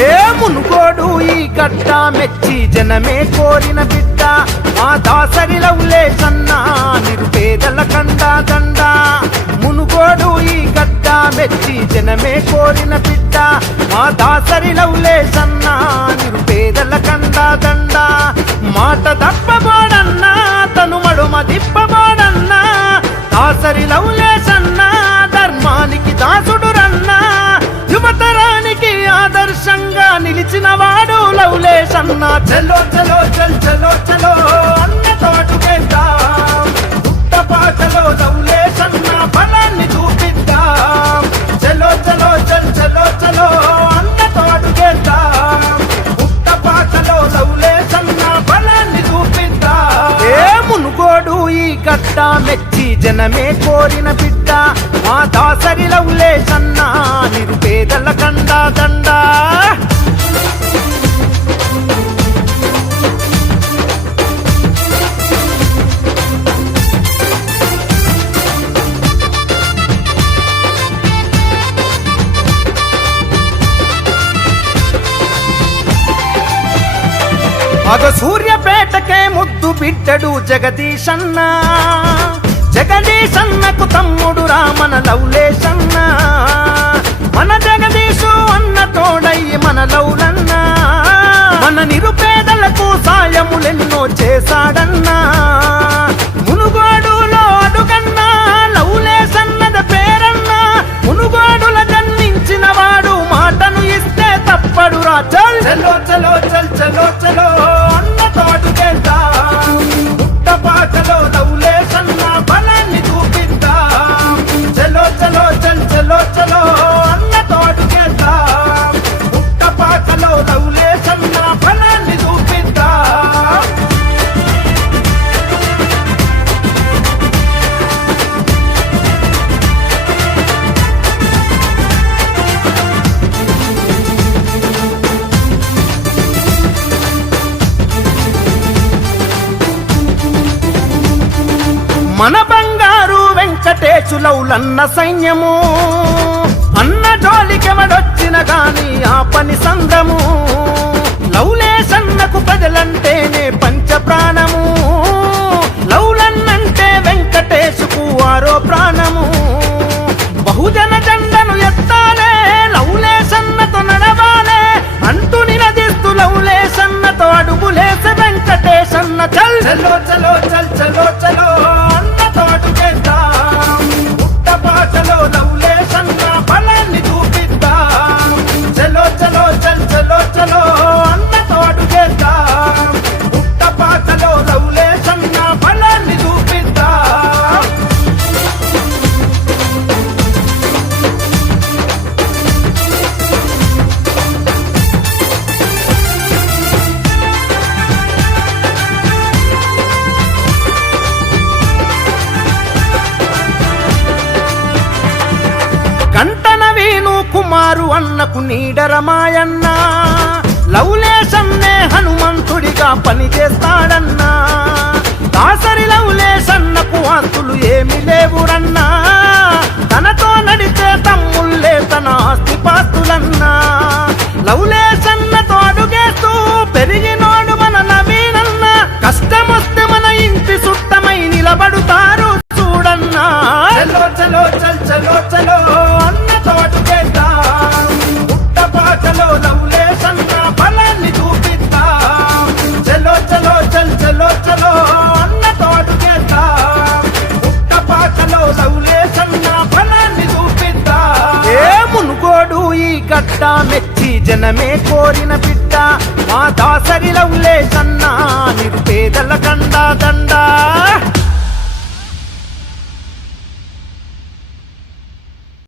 ఏ మునుగోడు ఈ గడ్డ మెచ్చి జనమే కోరిన బిడ్డ మా దాసరి లవలేశన్న నిరుపేదల కండా దండ మునుగోడు ఈ గడ్డ మెచ్చి జనమే కోరిన బిడ్డ మా దాసరి లవలేశన్న నిరుపేదల కండా దండ మాట తప్పబోడన్నా తను మడుమ దిప్పబోడన్నా దాసరి లవలేశన్న ధర్మానికి దాసుడు రన్నా యువతరానికి ఆదర్శంగా నిలిచిన వాడు లవలేశన్న చలో చలో చల్ చలో చలో అన్నతో అడుగేద్దాం పుట్టపాటలో లవలేశన్న బలాన్ని చూపిద్దాం చలో చలో చల్ చలో చలో అన్నతో అడుగేద్దాం పుట్టపాటలో లవలేశన్న బలాన్ని చూపిద్దాం ఏ మునుగోడు ఈ గడ్డ మెచ్చి జనమే కోరిన బిడ్డ మా దాసరి లవలేశన్న నిరుపేదల కండా దండ మగ సూర్యపేటకే ముద్దు బిడ్డడు జగదీశన్న జగదీశన్నకు తమ్ముడు రామన లవలేశన్న మన జగదీశు అన్న తోడయ్యి మన లౌలన్న మన నిరుపేదలకు సాయములెన్నో చేశాడన్నా మునుగోడులో అడుగన్నా లవలేశన్నద పేరన్నా మునుగోడుల జన్మించిన వాడు మాటను ఇస్తే తప్పడురా చల్ చలో చలో చల్ చలో చలో అన్నతో అడుగేద్దాం పుట్టపాటలో లవలేశన్న బలాన్ని చూపిద్దాం చలో చలో చల్ చలో చలో అన్నతో అడుగేద్దాం పుట్టపాటలో లవలేశన్న బలాన్ని చూపిద్దాం మన బంగారు వెంకటేశులౌలన్న సైన్యము అన్న జోలికెవడొచ్చిన గాని ఆ పని సంద్రము లవలేశన్నకు ప్రజలంటేనే పంచ ప్రాణము లౌలన్నంటే వెంకటేశుకు ఆరో ప్రాణము బహుజన జెండను ఎత్తాలే లవలేశన్నతో నడవాలే అంటూ నిలదీస్తూ లవలేశన్నతో అడుగులేసే వెంకటేశన్న చల్ చలో చలో చల్ చలో చలో అన్నతో అడుగేద్దాం పుట్టపాటలో లవలేశన్న బలాన్ని చూపిద్దాం చలో చలో చల్ చలో చలో అన్నతో అడుగేద్దాం పుట్టపాటలో లవలేశన్న బలాన్ని చూపిద్దాం కంటన వేణు కుమారు అన్నకు నీడరమాయన్న లవలేశన్నే హనుమంతుడిగా పనిచేస్తాడన్నా దాసరి లవలేశన్నకు ఆస్తులు ఏమి లేవురన్నా తనతో నడిచే తమ్ముళ్ళే తన ఆస్తిపాస్తులన్నా లవలేశన్నతో అడుగేస్తూ పెరిగినోడు మన నవీనన్న కష్టమొస్తే మన ఇంటి సుట్టమై నిలబడుతారు చూడన్నా చలో చలో చల్ చలో చలో అన్నతో అడుగేద్దాం పుట్టపాటలో లవలేశన్న బలాన్ని చూపిద్దాం చలో చలో చల్ చలో చలో అన్నతో అడుగేద్దాం పుట్టపాటలో లవలేశన్న బలాన్ని చూపిద్దాం ఏ మునుగోడు ఈ గడ్డ మెచ్చి జనమే కోరిన బిడ్డ మా దాసరి లవలేశన్న నిరుపేదల కండా దండ